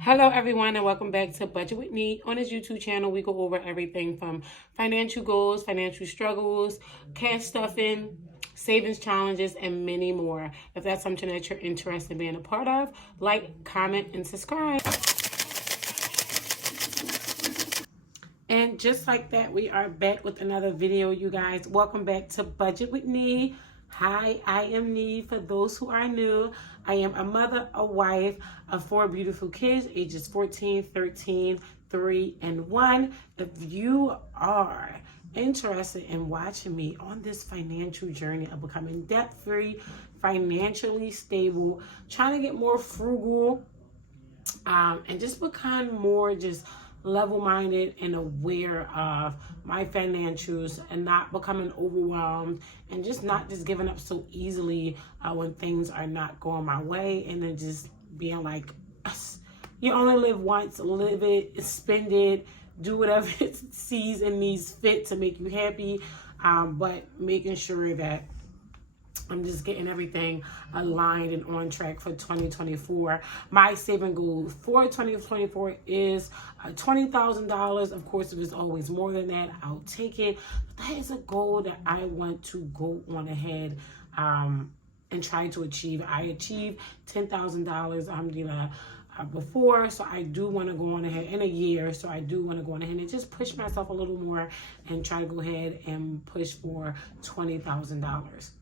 Hello everyone and welcome back to Budget with Me. On this YouTube channel, we go over everything from financial goals, financial struggles, cash stuffing, savings challenges, and many more. If that's something that you're interested in being a part of, like, comment, and subscribe. And just like that, we are back with another video, you guys. Welcome back to Budget with Me. Hi, I am Nee. For those who are new, I am a mother, a wife of 4 beautiful kids, ages 14, 13, 3, and 1. If you are interested in watching me on this financial journey of becoming debt-free, financially stable, trying to get more frugal, and just become more just level-minded and aware of my financials and not becoming overwhelmed and just not just giving up so easily when things are not going my way, and then just being like, you only live once, live it, spend it, do whatever it sees and needs fit to make you happy, but making sure that I'm just getting everything aligned and on track for 2024. My saving goal for 2024 is $20,000. Of course, if it's always more than that, I'll take it. But that is a goal that I want to go on ahead and try to achieve. I achieved $10,000 before, so I do want to go on ahead in a year. So I do want to go on ahead and just push myself a little more and try to go ahead and push for $20,000.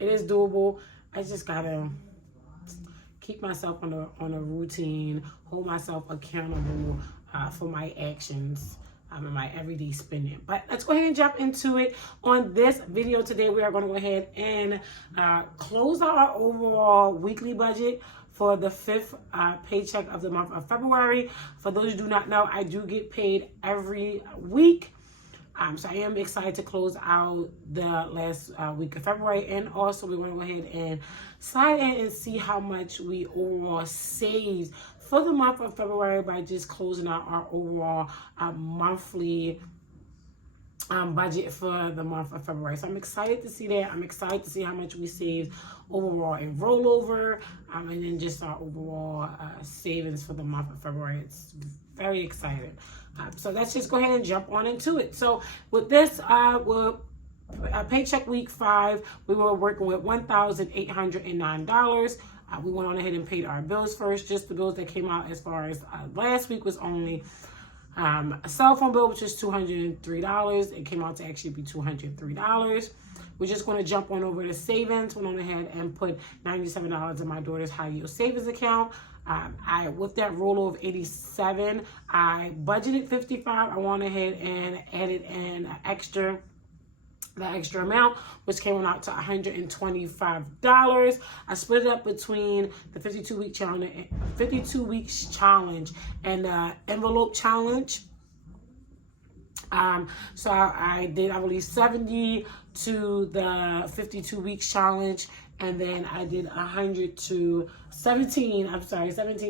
It is doable. I just gotta keep myself on a routine, hold myself accountable for my actions and my everyday spending. But let's go ahead and jump into it. On this video today, we are going to go ahead and close out our overall weekly budget for the 5th paycheck of the month of February. For those who do not know, I do get paid every week. So I am excited to close out the last week of February, and also we're going to go ahead and slide in and see how much we overall saved for the month of February by just closing out our overall monthly budget for the month of February. So I'm excited to see that. I'm excited to see how much we saved overall in rollover, and then just our overall savings for the month of February. It's very exciting. So let's just go ahead and jump on into it. So with this, paycheck week 5, we were working with $1,809. We went on ahead and paid our bills first. Just the bills that came out as far as last week was only a cell phone bill, which is $203. It came out to actually be $203. We're just going to jump on over to savings. Went on ahead and put $97 in my daughter's high yield savings account. With that rollover of 87, I budgeted 55. I went ahead and added in the extra amount, which came out to $125. I split it up between the 52 weeks challenge and the envelope challenge. So I believe 70 to the 52 weeks challenge, and then I did 17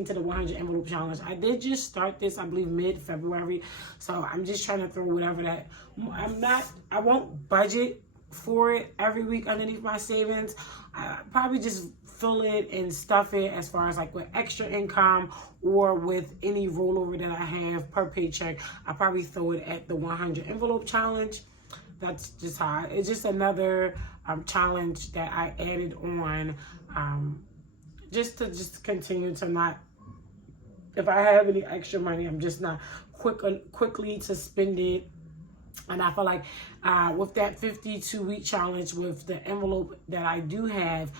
to the 100 envelope challenge. I did just start this, I believe, mid-February. So I'm just trying to throw whatever that, I won't budget for it every week underneath my savings. I probably just fill it and stuff it as far as like with extra income or with any rollover that I have per paycheck. I probably throw it at the 100 envelope challenge. That's just how it's just another challenge that I added on, just to continue to not, if I have any extra money, I'm just not quickly to spend it. And I feel like with that 52-week challenge, with the envelope that I do have,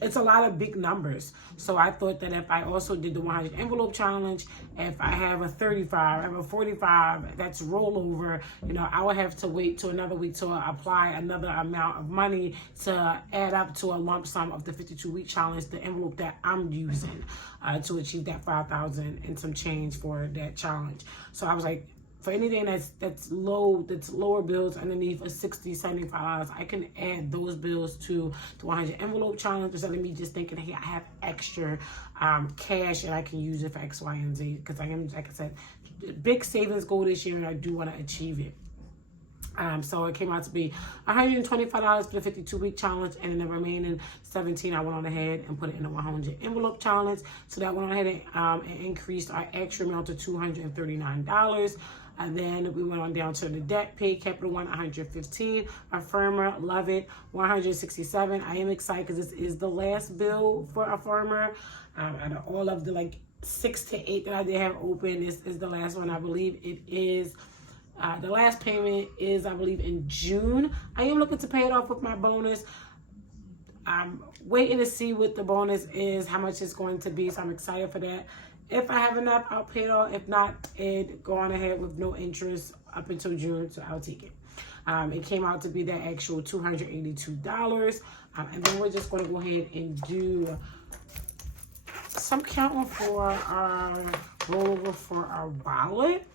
it's a lot of big numbers. So I thought that if I also did the 100 envelope challenge, if I have a 35, I have a 45, that's rollover, I would have to wait till another week to apply another amount of money to add up to a lump sum of the 52-week challenge, the envelope that I'm using to achieve that $5,000 and some change for that challenge. So I was like, for anything that's lower bills underneath a $60, $75, I can add those bills to the 100 envelope challenge instead of me just thinking, hey, I have extra cash and I can use it for X, Y, and Z. Because I am, like I said, big savings goal this year, and I do want to achieve it. So it came out to be $125 for the 52-week challenge, and then the remaining 17 I went on ahead and put it in a 100 envelope challenge. So that went on ahead and increased our extra amount to $239. And then we went on down to the debt pay, Capital One, 115, Affirmer, love it, 167. I am excited because this is the last bill for Affirmer. Out of all of the like 6 to 8 that I did have open, this is the last one. I believe it is. The last payment is, I believe, in June. I am looking to pay it off with my bonus. I'm waiting to see what the bonus is, how much it's going to be, so I'm excited for that. If I have enough, I'll pay it off. If not, it go on ahead with no interest up until June, so I'll take it. It came out to be that actual $282. And then we're just going to go ahead and do some counting for our rollover for our wallet.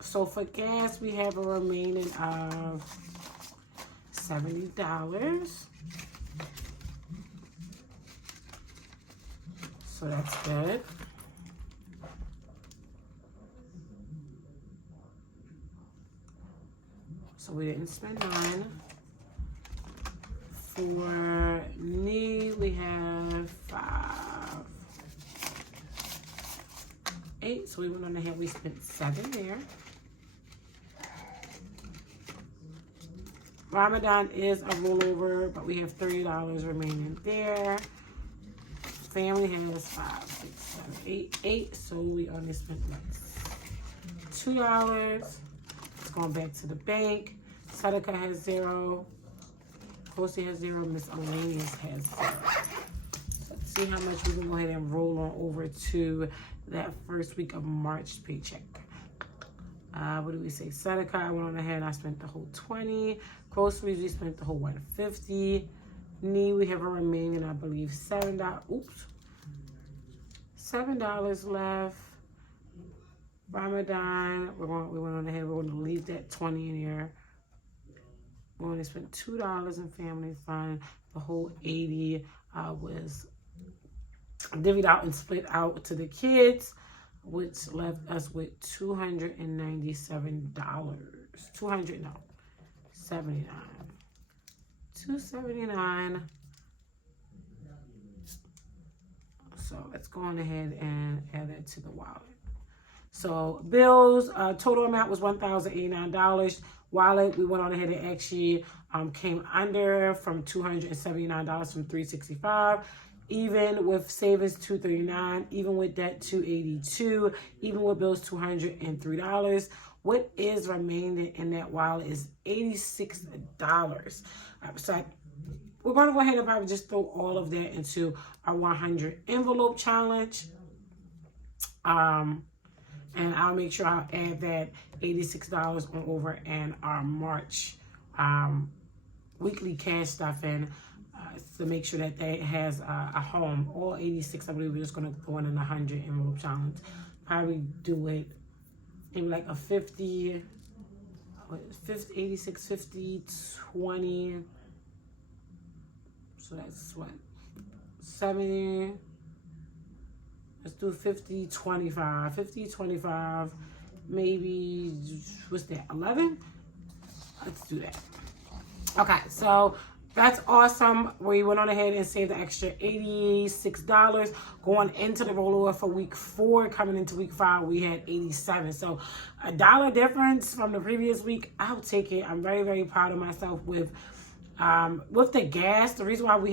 So for gas, we have a remaining of $70. So that's good. So we didn't spend $9. For knee, we have 5, 8. So we went on ahead, we spent 7 there. Ramadan is a rollover, but we have $30 remaining there. Family has 5, 6, 7, 8, 8. So we only spent like $2. It's going back to the bank. Sadaka has 0. Kosi has 0. Miscellaneous has 0. So let's see how much we can go ahead and roll on over to that first week of March paycheck. What do we say? Sadaka, I went on ahead and I spent the whole 20. Groceries, we spent the whole 150. Knee, we have a remaining, I believe, $7. Oops. $7 left. Ramadan, we went on ahead, we're going to leave that 20 in here. We only spent $2 in family fund. The whole 80 was divvied out and split out to the kids, which left us with $297. $279. So let's go on ahead and add that to the wallet. So bills, total amount was $1,089. Wallet, we went on ahead and actually came under from $279 from $365. Even with savings, $239. Even with debt, $282. Even with bills, $203. What is remaining in that wallet is $86. So we're going to go ahead and probably just throw all of that into our 100 envelope challenge. And I'll make sure I'll add that $86 on over in our March weekly cash stuff in to make sure that that has a home. All 86, I believe we're just going to go in a 100 envelope challenge. Probably do it maybe like a 50, 86, 50, 20. So that's what? 70. Let's do 50, 25. 50, 25. Maybe, what's that, 11? Let's do that. Okay, so that's awesome. We went on ahead and saved the extra $86 going into the rollover for week 4. Coming into week 5, we had $87. So $1 difference from the previous week. I'll take it. I'm very, very proud of myself with the gas. The reason why we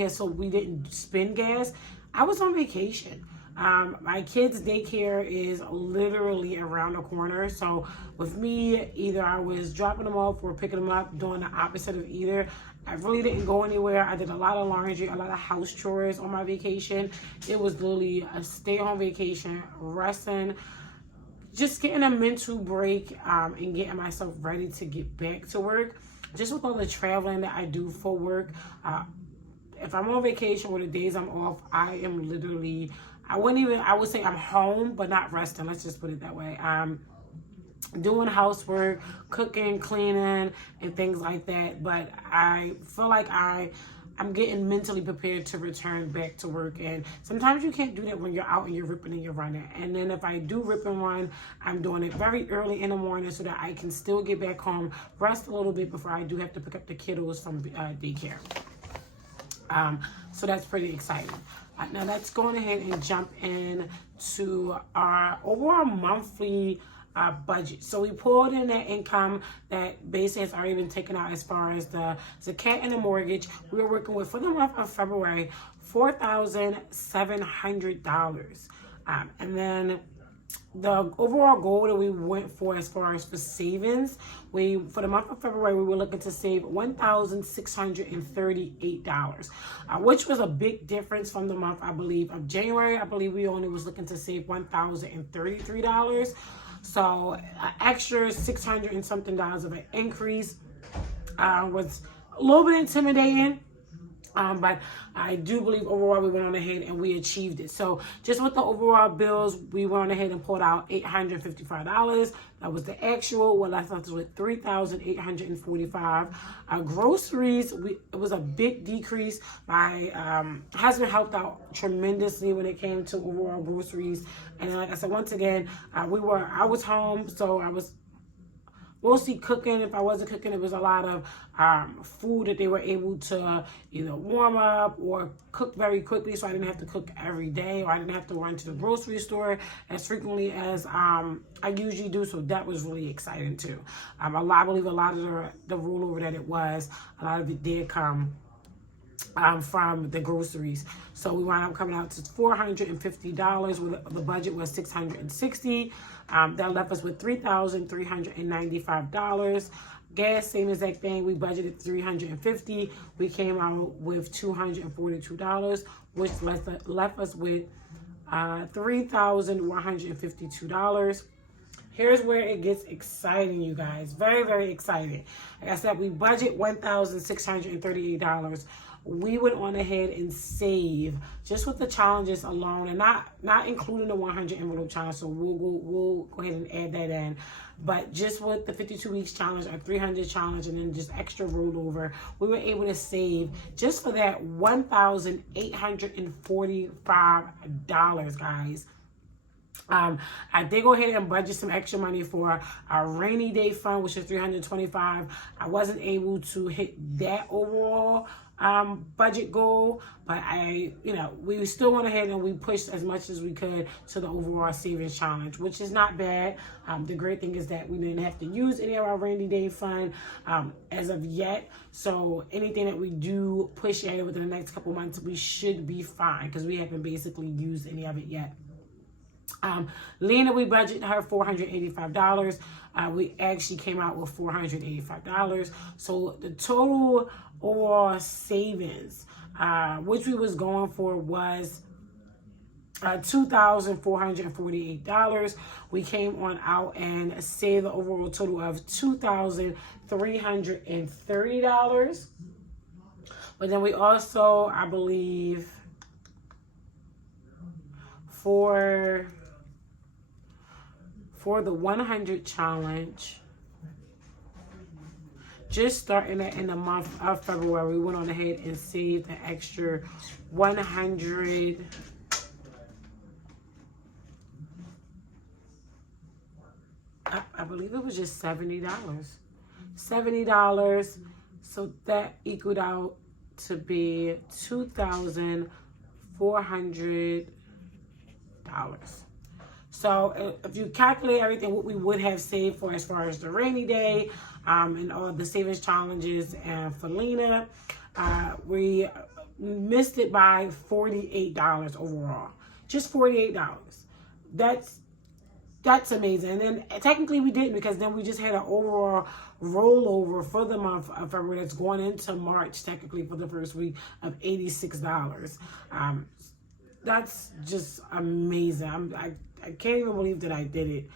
didn't spend gas, I was on vacation. My kids' daycare is literally around the corner. So with me, either I was dropping them off or picking them up, doing the opposite of either. I really didn't go anywhere. I did a lot of laundry, a lot of house chores on my vacation. It was literally a stay-home vacation, resting, just getting a mental break, and getting myself ready to get back to work. Just with all the traveling that I do for work, if I'm on vacation or the days I'm off, I am literally, I would say I'm home, but not resting. Let's just put it that way. Doing housework, cooking, cleaning, and things like that. But I feel like I I'm getting mentally prepared to return back to work. And sometimes you can't do that when you're out and you're ripping and you're running. And then if I do rip and run, I'm doing it very early in the morning so that I can still get back home, rest a little bit before I do have to pick up the kiddos from daycare. So that's pretty exciting. Now let's go ahead and jump in to our overall monthly budget. So we pulled in that income that basically has already been taken out as far as the zakat and the mortgage. We were working with, for the month of February, $4,700. And then the overall goal that we went for as far as for savings, for the month of February, we were looking to save $1,638, which was a big difference from the month, I believe, of January. I believe we only was looking to save $1,033. So extra $600 and something of an increase was a little bit intimidating. But I do believe overall we went on ahead and we achieved it. So just with the overall bills, we went on ahead and pulled out $855. That was the actual. Well, left us with $3,845. Groceries, it was a big decrease. My husband helped out tremendously when it came to overall groceries. And like I said, once again, I was home, so I was mostly cooking. If I wasn't cooking, it was a lot of food that they were able to either warm up or cook very quickly, so I didn't have to cook every day, or I didn't have to run to the grocery store as frequently as I usually do. So that was really exciting too. I believe a lot of the rollover that it was, a lot of it did come from the groceries. So we wound up coming out to $450. The budget was $660. That left us with $3,395. Gas, same exact thing. We budgeted $350. We came out with $242, which left us with $3,152. Here's where it gets exciting, you guys. Very, very exciting. Like I said, we budget $1,638. We went on ahead and save just with the challenges alone, and not including the 100 envelope challenge. So we'll go ahead and add that in. But just with the 52 weeks challenge, our 300 challenge, and then just extra rollover, we were able to save just for that $1,845, guys. I did go ahead and budget some extra money for our rainy day fund, which is $325. I wasn't able to hit that overall budget goal, but we still went ahead and we pushed as much as we could to the overall savings challenge, which is not bad. The great thing is that we didn't have to use any of our rainy day fund as of yet. So anything that we do push at within the next couple months, we should be fine because we haven't basically used any of it yet. Lena, we budgeted her $485. We actually came out with $485. So the total overall savings, which we was going for, was $2,448. We came on out and saved the overall total of $2,330. But then we also, I believe, for the 100 challenge, just starting that in the month of February, we went on ahead and saved an extra 100. I believe it was just $70. $70. So that equaled out to be $2,400. So if you calculate everything, what we would have saved for as far as the rainy day and all the savings challenges, and for Lena, we missed it by $48 overall. Just $48. That's amazing. And then technically we didn't, because then we just had an overall rollover for the month of February that's going into March, technically for the first week, of $86. That's just amazing. I can't even believe that I did it.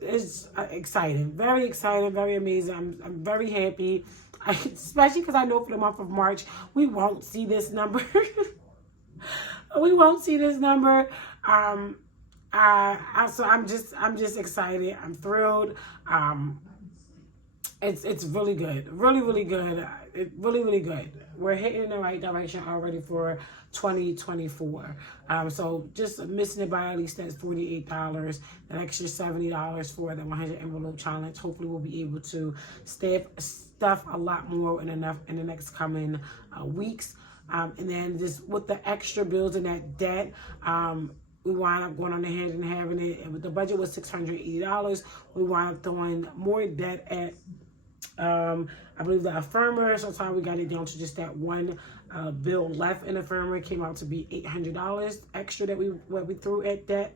It's exciting, very exciting, very amazing. I'm very happy, especially because I know for the month of March we won't see this number. We won't see this number. So I'm just excited. I'm thrilled. it's really good, really good. Really good. We're heading in the right direction already for 2024. So just missing it by at least that's $48. An extra $70 for the 100 envelope challenge. Hopefully we'll be able to stuff a lot more in the next coming weeks. And then just with the extra bills and that debt, we wound up going on ahead and having it. The budget was $680. We wound up throwing more debt at I believe the Affirmer. Sometimes we got it down to just that one bill left in the Affirmer. It came out to be $800 extra that we threw at that,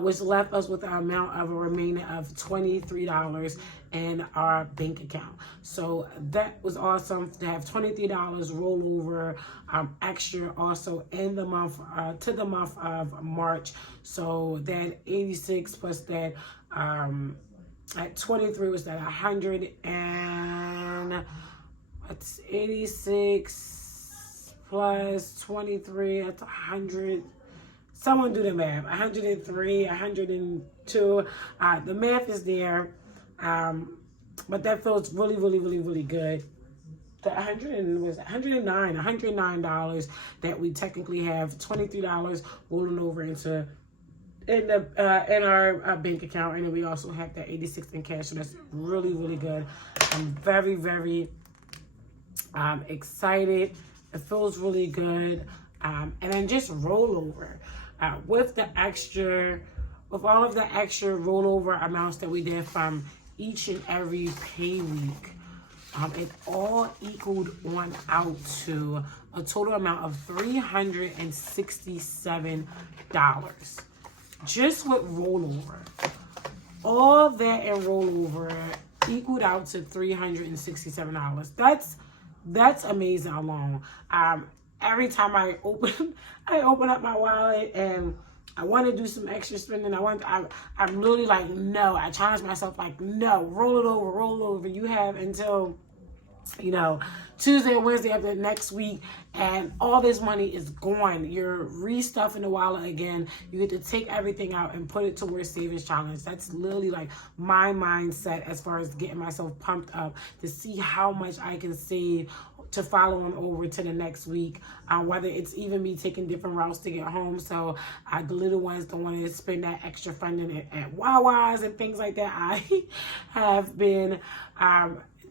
which left us with an amount of a remaining of $23 in our bank account. So that was awesome to have $23 rollover extra also in the month to the month of March. So that 86 plus that at 23 was that 100 and it's 86 plus 23, that's 100. Someone do the math. 103, 102. The math is there, but that feels really good. The $109 that we technically have, $23 rolling over into in our bank account, and then we also have that 86 in cash. So that's really good. I'm very excited. It feels really good. And then just rollover. With all of the extra rollover amounts that we did from each and every pay week, it all equaled on out to a total amount of $367. Just with rollover. All that in rollover equaled out to $367. That's amazing alone. Every time I open up my wallet and I want to do some extra spending, I'm literally like, no. I challenge myself like, no, roll it over. You have until, Tuesday and Wednesday of the next week, and all this money is gone. You're restuffing the wallet again. You get to take everything out and put it towards savings challenge. That's literally like my mindset as far as getting myself pumped up to see how much I can save to follow on over to the next week, whether it's even me taking different routes to get home. So the little ones don't want to spend that extra funding at Wawa's and things like that. I have been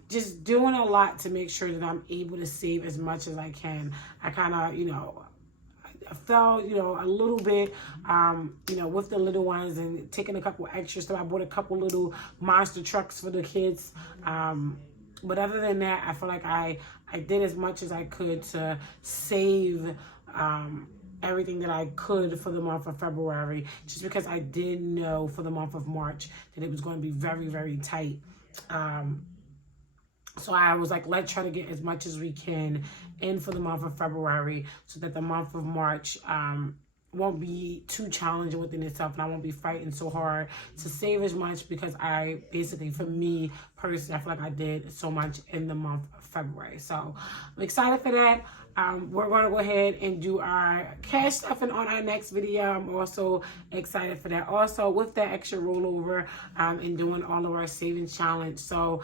just doing a lot to make sure that I'm able to save as much as I can. I kind of, I fell, a little bit, with the little ones and taking a couple extra stuff. I bought a couple little monster trucks for the kids. But other than that, I feel like I did as much as I could to save everything that I could for the month of February, just because I did know for the month of March that it was going to be very tight. So I was like, let's try to get as much as we can in for the month of February so that the month of March won't be too challenging within itself, and I won't be fighting so hard to save as much, because for me personally, I feel like I did so much in the month of February. So I'm excited for that. We're going to go ahead and do our cash stuffing on our next video. I'm also excited for that. Also, with that extra rollover and doing all of our savings challenge. So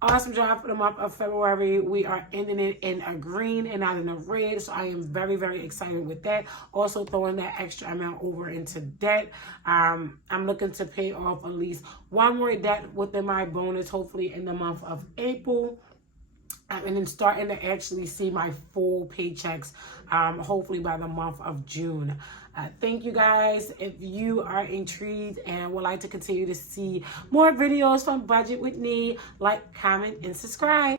awesome job for the month of February. We are ending it in a green and not in a red. So I am very excited with that. Also throwing that extra amount over into debt. I'm looking to pay off at least one more debt within my bonus, hopefully in the month of April. And then starting to actually see my full paychecks, hopefully by the month of June. Thank you guys. If you are intrigued and would like to continue to see more videos from Budget with Nee, like, comment, and subscribe.